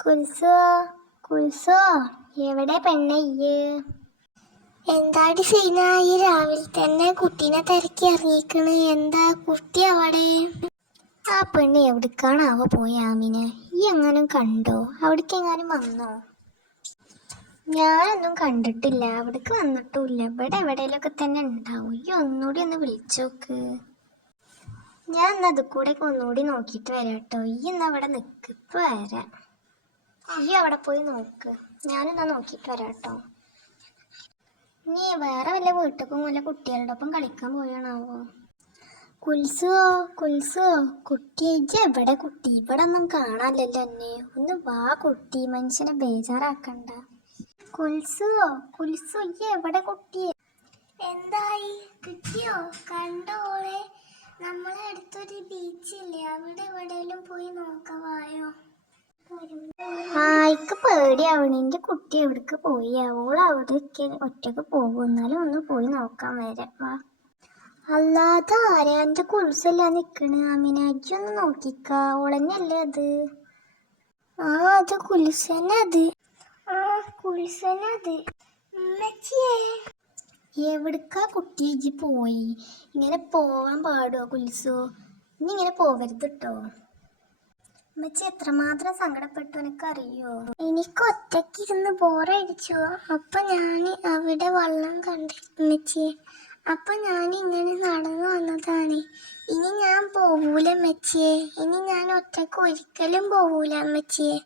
കുൽസോ കുൽസോ എവിടെ പെണ്ണയ്യ്? എന്താടി സീനായി രാവിലെ തന്നെ കുട്ടീനെ തിരക്കി ഇറങ്ങിക്കണ്. എന്താ കുട്ടി അവിടെ? ആ പെണ്ണ് എവിടേക്കാണാവോ പോയി ആമിനെ? ഈ എങ്ങാനും കണ്ടോ? അവിടേക്ക് എങ്ങാനും വന്നോ? ഞാനൊന്നും കണ്ടിട്ടില്ല, അവിടേക്ക് വന്നിട്ടുമില്ല. ഇവിടെ എവിടെയെങ്കിലുമൊക്കെ തന്നെ ഉണ്ടാവും. ഈ ഒന്നുകൂടി ഒന്ന് വിളിച്ചോക്ക്. ഞാൻ എന്നാ അത് കൂടെ ഒന്നുകൂടി നോക്കിയിട്ട് വരാം കേട്ടോ. ഈ എന്നാ അവിടെ നിൽക്ക്, ഇപ്പം വരാം. ഈ അവിടെ പോയി നോക്ക്, ഞാനെന്നാ നോക്കിയിട്ട് വരാം കേട്ടോ. നീ വേറെ വല്ല വീട്ടിലും വല്ല കുട്ടികളുടെ ഒപ്പം കളിക്കാൻ പോയാണാവോ? കുൽസോ കുൽസോ കുട്ടി എവിടെ? കുട്ടി ഇവിടെ ഒന്നും കാണാനില്ലല്ലോ എന്നെ. ഒന്ന് വാ കുട്ടി, മനുഷ്യനെ ബേജാറാക്കണ്ട. കുൽസോ കുൽസോ എവിടെ കുട്ടി? എന്തായി, കിട്ടിയോ? കണ്ടോളെ? നമ്മളെ അടുത്തൊരു ബീച്ചില്ലേ, അവിടെ എവിടെയെങ്കിലും പോയി നോക്കവായോ? ഇക്ക് പേടിയാവണ. എൻ്റെ കുട്ടി എവിടേക്ക് പോയി? അവൾ അവിടേക്ക് ഒറ്റക്ക് പോകും. എന്നാലും ഒന്ന് പോയി നോക്കാൻ വരാം. വാ. അല്ലാതെ ആരാ? എൻ്റെ കുൽസല്ല നിക്കണ്. ആമിന അജ്ജൊന്ന് നോക്കിക്ക, ഓളന്നെയല്ലേ അത്? അത് കുൽസനത്. കുൽസനത്. ഉമ്മച്ചിയേ, എവിടക്കാ കുട്ടി ഇജ്ജ് പോയി? ഇങ്ങനെ പോവാൻ പാടുമോ കുൽസോ? ഇനി ഇങ്ങനെ പോവരുത് കേട്ടോ. ഉമ്മച്ചി എത്രമാത്രം സങ്കടപ്പെട്ടു എനിക്കറിയോ? എനിക്ക് ഒറ്റക്കിരുന്ന് ബോറടിച്ചു. അപ്പൊ ഞാൻ അവിടെ വെള്ളം കണ്ടു ഉമ്മച്ചിയെ. അപ്പൊ ഞാൻ ഇങ്ങനെ നടന്നു വന്നതാണ്. ഇനി ഞാൻ പോവൂല ഉമ്മച്ചിയെ. ഇനി ഞാൻ ഒറ്റക്ക് ഒരിക്കലും പോവൂല ഉമ്മച്ചിയെ.